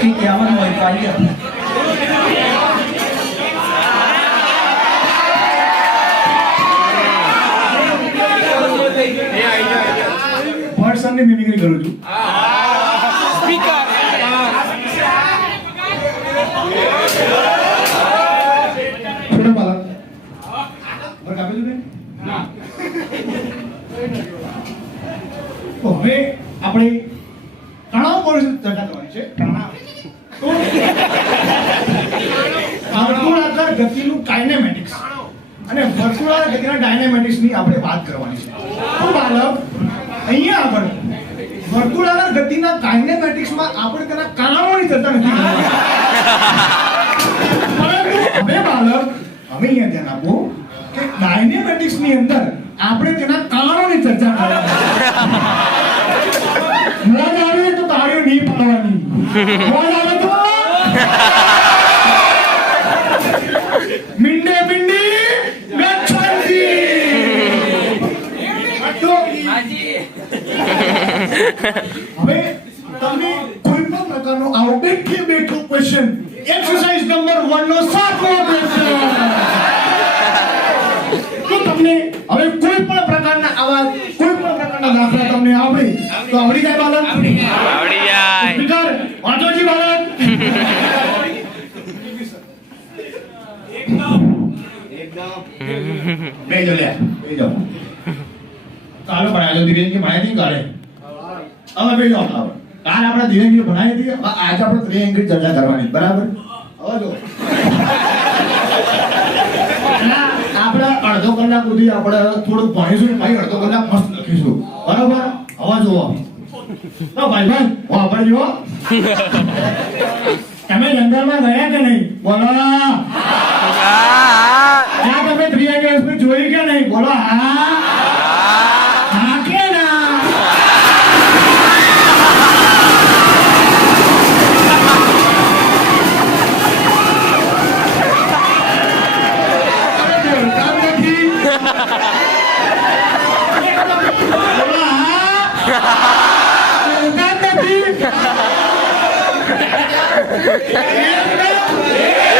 કંઈ કહેવાનું હોય તો આવી ગયા. પર્સનની મિમિક્રી કરું છું. છોટા પાલા વર્ક આપેલું ને તો હવે આપણે તણાવ પર ચર્ચા કરવાની છે. તણાવ વર્તુળાકાર ગતિનું કાઇનેમેટિક્સ અને વર્તુળાકાર ગતિના ડાયનેમેટિક્સની આપણે વાત કરવાની છે. તો બાળક અહીંયા આગળ વર્તુળાકાર ગતિના કાઇનેમેટિક્સમાં આપણે તેના કારણોની ચર્ચા નથી કરવાની. પરંતુ હવે બાળક હવે અહીંયા ધ્યાન આપો કે ડાયનેમેટિક્સની અંદર આપણે તેના કારણોની ચર્ચા કરવાની. મોજ આવે તો તાળીઓ નહીં પાડવાની. મોજ આવે તો મિંડે મિંડી ગચ્છન્તિ. તો હવે તમને કોઈ પણ પ્રકારનો આવો બેઠે બેઠો ક્વેશ્ચન એક્સરસાઇઝ નંબર 1 નો 7મો ક્વેશ્ચન તો તમને હવે કોઈ પણ પ્રકારના આવા કોઈ પણ પ્રકારના દાખલા તમને આવડે તો આવડી જાય બાળક? આવડી જાય. સ્પીકર વાંચોજી બાળક. બેજો લે બેજો ચાલો ભણાયો ધીરેજી ભણાઈ કાઢે હવે બેજો કાલ આપણે ધીરેજી ભણાઈ હતી. આજે આપણે ત્રિએંગલ ચર્ચા કરવાની બરાબર. હવે જો આપણે અડધો કલાક સુધી આપણે થોડું ભણીશું ને ભાઈ અડધો કલાક મસ્ત લખીશું બરાબર. હવે જુઓ તો ભાઈ ભાઈ આપણે જુઓ તમે જંગલમાં ગયા કે નહીં? બોલો. ત્યાં તમે ત્રિએંગલ સ્પીડ જોઈ કે નહીં? બોલો. હા હા કે ના? Yeah.